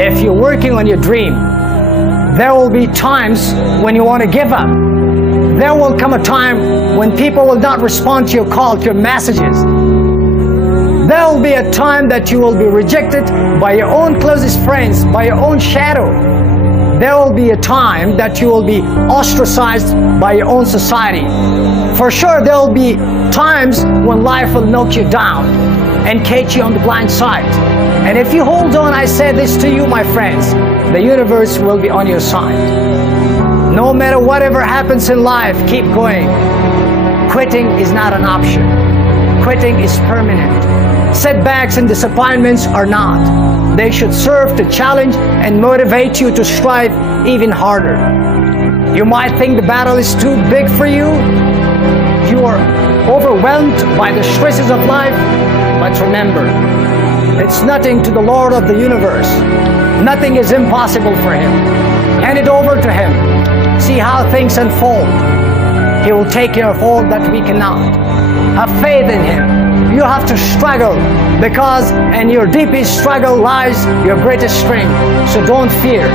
If you're working on your dream, there will be times when you want to give up. There will come a time when people will not respond to your call, to your messages. There will be a time that you will be rejected by your own closest friends, by your own shadow. There will be a time that you will be ostracized by your own society. For sure, there will be times when life will knock you down and catch you on the blind side. And if you hold on, I say this to you, my friends, the universe will be on your side. No matter whatever happens in life, keep going. Quitting is not an option. Quitting is permanent. Setbacks and disappointments are not. They should serve to challenge and motivate you to strive even harder. You might think the battle is too big for you. You are overwhelmed by the stresses of life. But remember, it's nothing to the Lord of the universe. Nothing is impossible for Him. Hand it over to Him. See how things unfold. He will take care of all that we cannot. Have faith in Him. You have to struggle, because in your deepest struggle lies your greatest strength. So don't fear.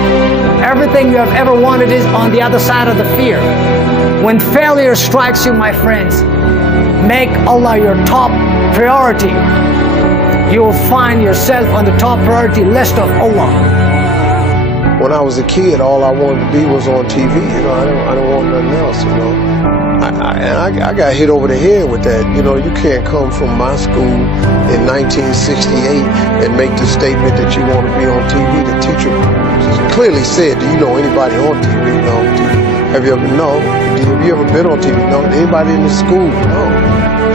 Everything you have ever wanted is on the other side of the fear. When failure strikes you, my friends, make Allah your top priority. You will find yourself on the top priority list of Allah. When I was a kid, all I wanted to be was on TV. You know, I don't want nothing else. You know. I got hit over the head with that. You know, you can't come from my school in 1968 and make the statement that you want to be on TV. The teacher clearly said, "Do you know anybody on TV?" No. Have you ever been on TV? No. Anybody in the school? No.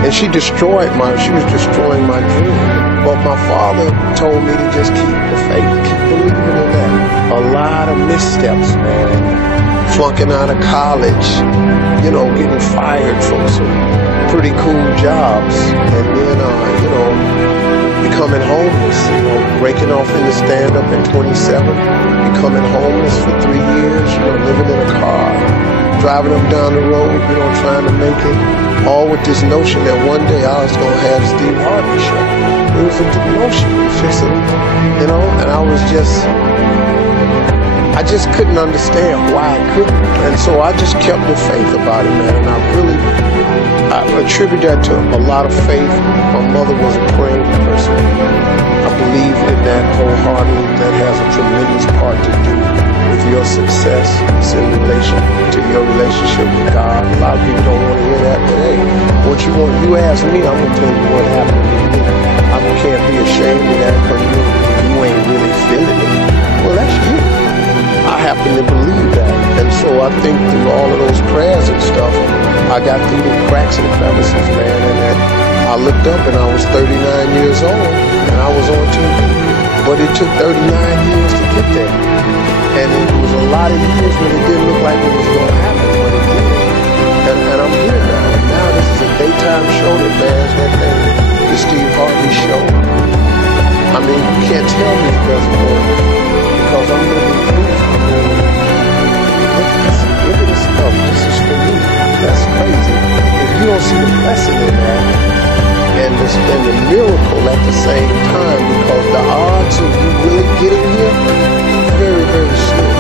And she was destroying my dream. But my father told me to just keep the faith, keep believing in that. A lot of missteps, man. Flunking out of college, you know, getting fired from some pretty cool jobs, and then, you know, becoming homeless, you know, breaking off into stand-up at 27, becoming homeless for 3 years, you know, living in a car, driving up down the road, you know, trying to make it, all with this notion that one day I was going to have Steve Harvey show. It was a notion, it was just, you know, and I just couldn't understand why I couldn't. And so I just kept the faith about it, man. And I attribute that to a lot of faith. My mother was a praying person. I believe in that wholeheartedly. That has a tremendous part to do with your success. It's in relation to your relationship with God. A lot of people don't want to hear that, but hey, what you ask me, I'm going to tell you what happened to me. I can't be ashamed of that because you ain't really feeling it. Well, that's you. I happen to believe that. And so I think through all of those prayers and stuff, I got through the cracks and crevices, man. And then I looked up and I was 39 years old and I was on TV. But it took 39 years to get there. And it was a lot of years when it didn't look like it was going to happen, but it did. And I'm here now. And now this is a daytime show that bears that thing, the Steve Harvey Show. I mean, you can't tell me it doesn't work, because I'm going to be proof. Look at this stuff. This is for me. That's crazy. If you don't see the blessing in that, and the miracle at the same time, because the odds of you really getting here, very, very slim.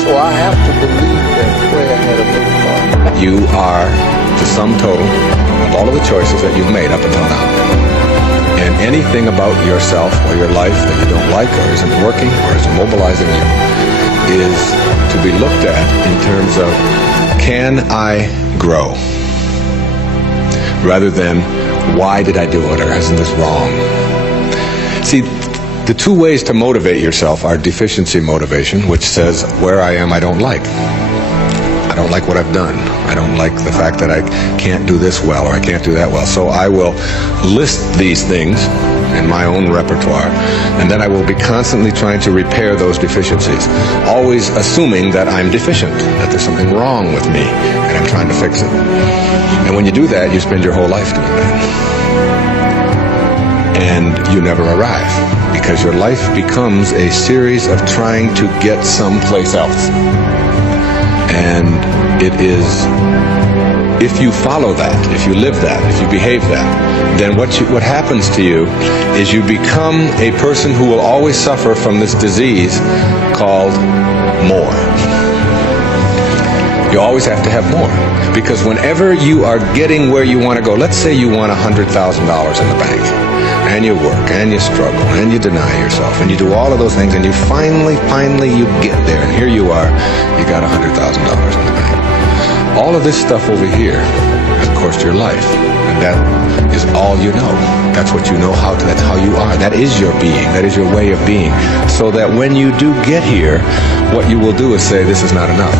So I have to believe that prayer had a big part. You are the sum total of all of the choices that you've made up until now. And anything about yourself or your life that you don't like or isn't working or is mobilizing you is to be looked at in terms of, can I grow? Rather than, why did I do it, or isn't this wrong? See, the two ways to motivate yourself are deficiency motivation, which says, where I am I don't like. I don't like what I've done. I don't like the fact that I can't do this well or I can't do that well. So I will list these things in my own repertoire, and then I will be constantly trying to repair those deficiencies, always assuming that I'm deficient, that there's something wrong with me, and I'm trying to fix it. And when you do that, you spend your whole life doing that. And you never arrive, because your life becomes a series of trying to get someplace else. And it is if you follow that, if you live that, if you behave that, then what happens to you is you become a person who will always suffer from this disease called more. You always have to have more, because whenever you are getting where you want to go, let's say you want $100,000 in the bank, and you work, and you struggle, and you deny yourself, and you do all of those things, and you finally you get there, and here you are, you got $100,000 in the bank. All of this stuff over here has cost your life, and that is all you know. That's what you know how to, that's how you are. That is your being. That is your way of being. So that when you do get here, what you will do is say, this is not enough.